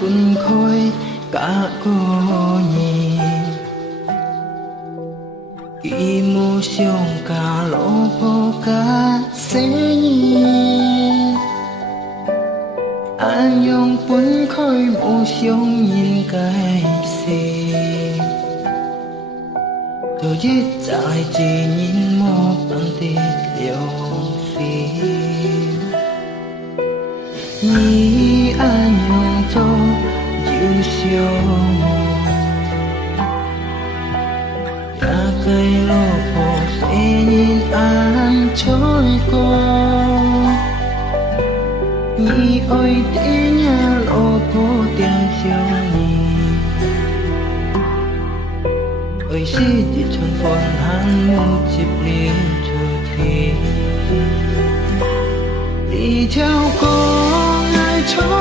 quân khôi cả cô nhì kỳ mô xiong cả lỗ phố cả sẽ nhì anh yong quân khôi mô xiong nhìn cái gì tôi giết dài chỉ nhìn một bằng tiết liệu phi nhì anh yong cho yêu siêu cây lô phố sẽ nhìn anh trôi qua nhì ơi tí nhà lô phố tiếng siêu nhì ơi xí đi chân phòn hắn mù chịp liền chờ thì đi theo con ai trôi